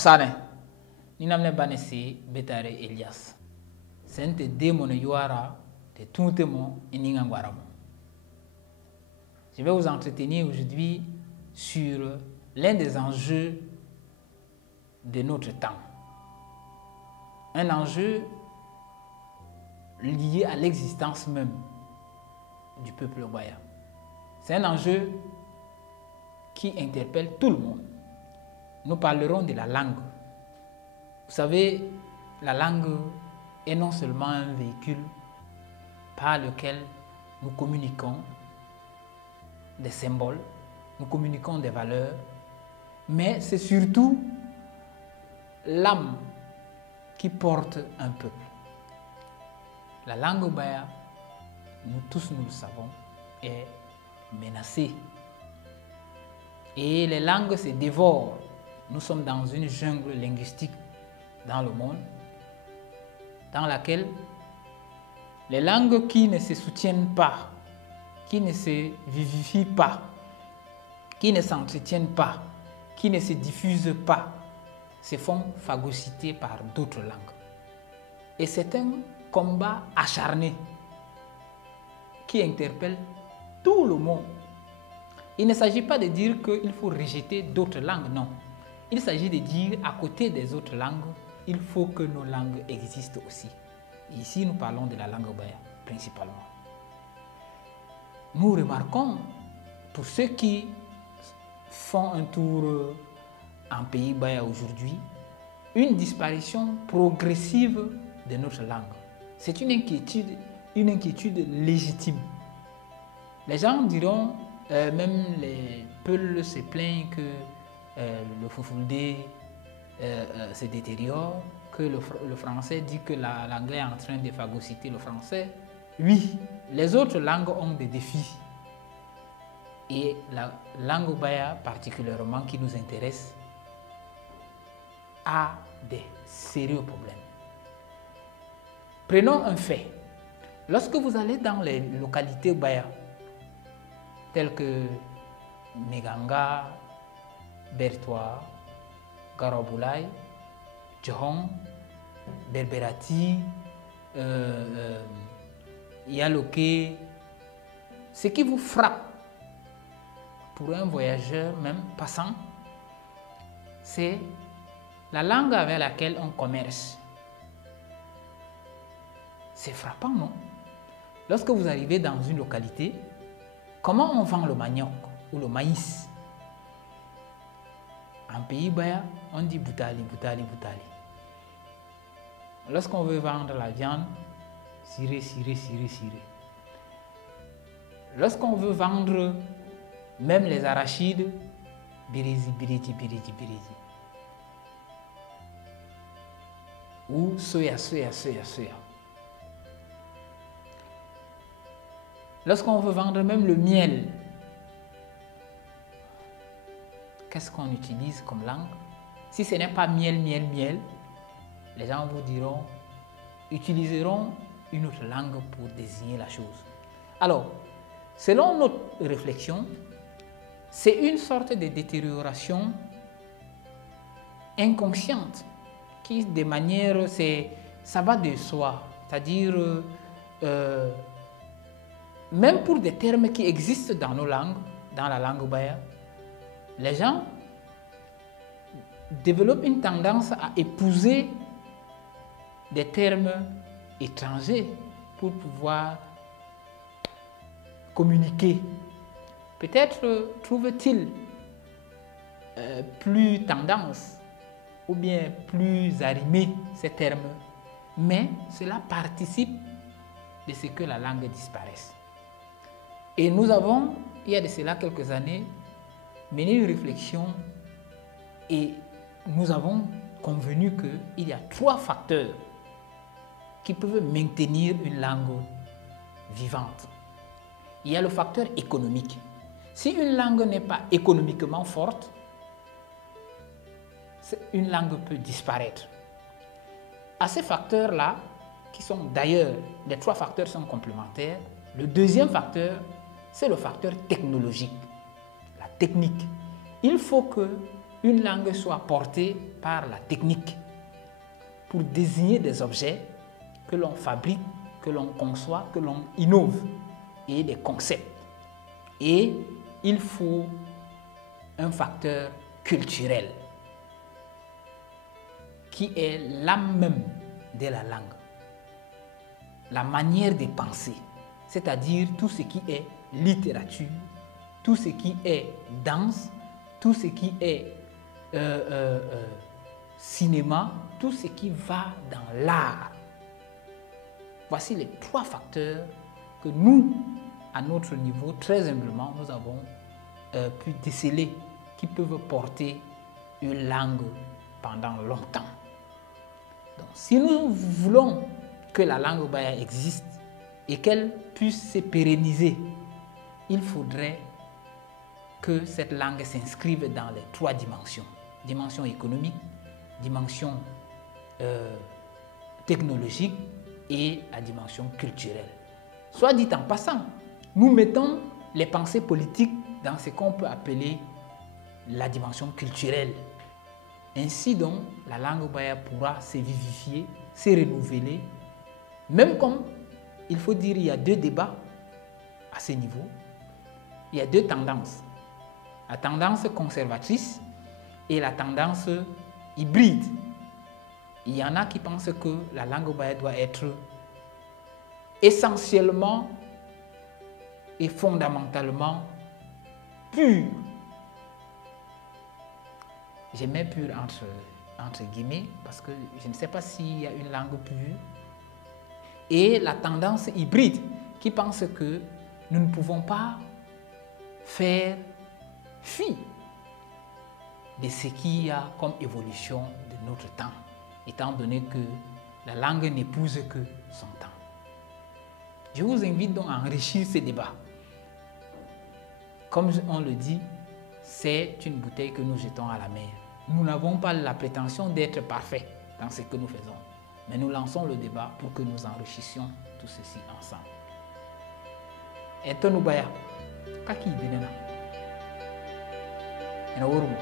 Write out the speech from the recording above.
Osane, ni namne banesi betare Elias. Sente démon yuara de tout mon iningangwaramo. Je vais vous entretenir aujourd'hui sur l'un des enjeux de notre temps. Un enjeu lié à l'existence même du peuple Baya. C'est un enjeu qui interpelle tout le monde. Nous parlerons de la langue. Vous savez, la langue est non seulement un véhicule par lequel nous communiquons des symboles, nous communiquons des valeurs, mais c'est surtout l'âme qui porte un peuple. La langue Baya, nous tous nous le savons, est menacée. Et les langues se dévorent. Nous sommes dans une jungle linguistique dans le monde, dans laquelle les langues qui ne se soutiennent pas, qui ne se vivifient pas, qui ne s'entretiennent pas, qui ne se diffusent pas, se font phagocyter par d'autres langues. Et c'est un combat acharné qui interpelle tout le monde. Il ne s'agit pas de dire qu'il faut rejeter d'autres langues, non. Il s'agit de dire à côté des autres langues, il faut que nos langues existent aussi. Et ici, nous parlons de la langue Baya, principalement. Nous remarquons, pour ceux qui font un tour en pays Baya aujourd'hui, une disparition progressive de notre langue. C'est une inquiétude légitime. Les gens diront, même les Peuls se plaignent que le Fulfulde se détériore, que le français dit que l'anglais est en train de phagocyter le français. Oui, les autres langues ont des défis. Et la langue Baya, particulièrement qui nous intéresse, a des sérieux problèmes. Prenons un fait. Lorsque vous allez dans les localités Baya, telles que Meganga, Bertois, Garoboulaye, Djehong, Berberati, Yaloké, ce qui vous frappe pour un voyageur même passant, c'est la langue avec laquelle on commerce. C'est frappant, non? Lorsque vous arrivez dans une localité, comment on vend le manioc ou le maïs? En pays Baya, on dit boutali, boutali, boutali. Lorsqu'on veut vendre la viande, ciré, ciré, ciré, ciré. Lorsqu'on veut vendre même les arachides, birizi, birizi, birizi, birizi. Ou soya, soya, soya, soya. Lorsqu'on veut vendre même le miel, qu'est-ce qu'on utilise comme langue? Si ce n'est pas miel, miel, miel, les gens vous diront, utiliseront une autre langue pour désigner la chose. Alors, selon notre réflexion, c'est une sorte de détérioration inconsciente qui, de manière, ça va de soi. C'est-à-dire, même pour des termes qui existent dans nos langues, dans la langue Baya, les gens développent une tendance à épouser des termes étrangers pour pouvoir communiquer. Peut-être trouvent-ils plus tendance ou bien plus arrimés ces termes, mais cela participe de ce que la langue disparaisse. Et nous avons, il y a de cela quelques années, mené une réflexion et nous avons convenu qu'il y a 3 facteurs qui peuvent maintenir une langue vivante. Il y a le facteur économique. Si une langue n'est pas économiquement forte, une langue peut disparaître. À ces facteurs-là, qui sont d'ailleurs, les 3 facteurs sont complémentaires, le deuxième facteur, c'est le facteur technologique, la technique. Il faut que une langue soit portée par la technique pour désigner des objets que l'on fabrique, que l'on conçoit, que l'on innove, et des concepts. Et il faut un facteur culturel qui est l'âme même de la langue, la manière de penser, c'est-à-dire tout ce qui est littérature, tout ce qui est danse, tout ce qui est cinéma, tout ce qui va dans l'art. Voici les 3 facteurs que nous, à notre niveau, très humblement, nous avons pu déceler, qui peuvent porter une langue pendant longtemps. Donc, si nous voulons que la langue baya existe et qu'elle puisse se pérenniser, il faudrait que cette langue s'inscrive dans les 3 dimensions. Dimension économique, dimension technologique et la dimension culturelle. Soit dit en passant, nous mettons les pensées politiques dans ce qu'on peut appeler la dimension culturelle. Ainsi donc, la langue baya pourra se vivifier, se renouveler, même comme, il faut dire, il y a 2 débats à ce niveau. Il y a 2 tendances. La tendance conservatrice et la tendance hybride. Il y en a qui pensent que la langue baya doit être essentiellement et fondamentalement pure. Je mets pure entre guillemets parce que je ne sais pas s'il y a une langue pure. Et la tendance hybride qui pense que nous ne pouvons pas faire fi de ce qu'il y a comme évolution de notre temps, étant donné que la langue n'épouse que son temps. Je vous invite donc à enrichir ce débat. Comme on le dit, c'est une bouteille que nous jetons à la mer. Nous n'avons pas la prétention d'être parfaits dans ce que nous faisons, mais nous lançons le débat pour que nous enrichissions tout ceci ensemble. Et Tonubaya, kaki denena, ena orumo.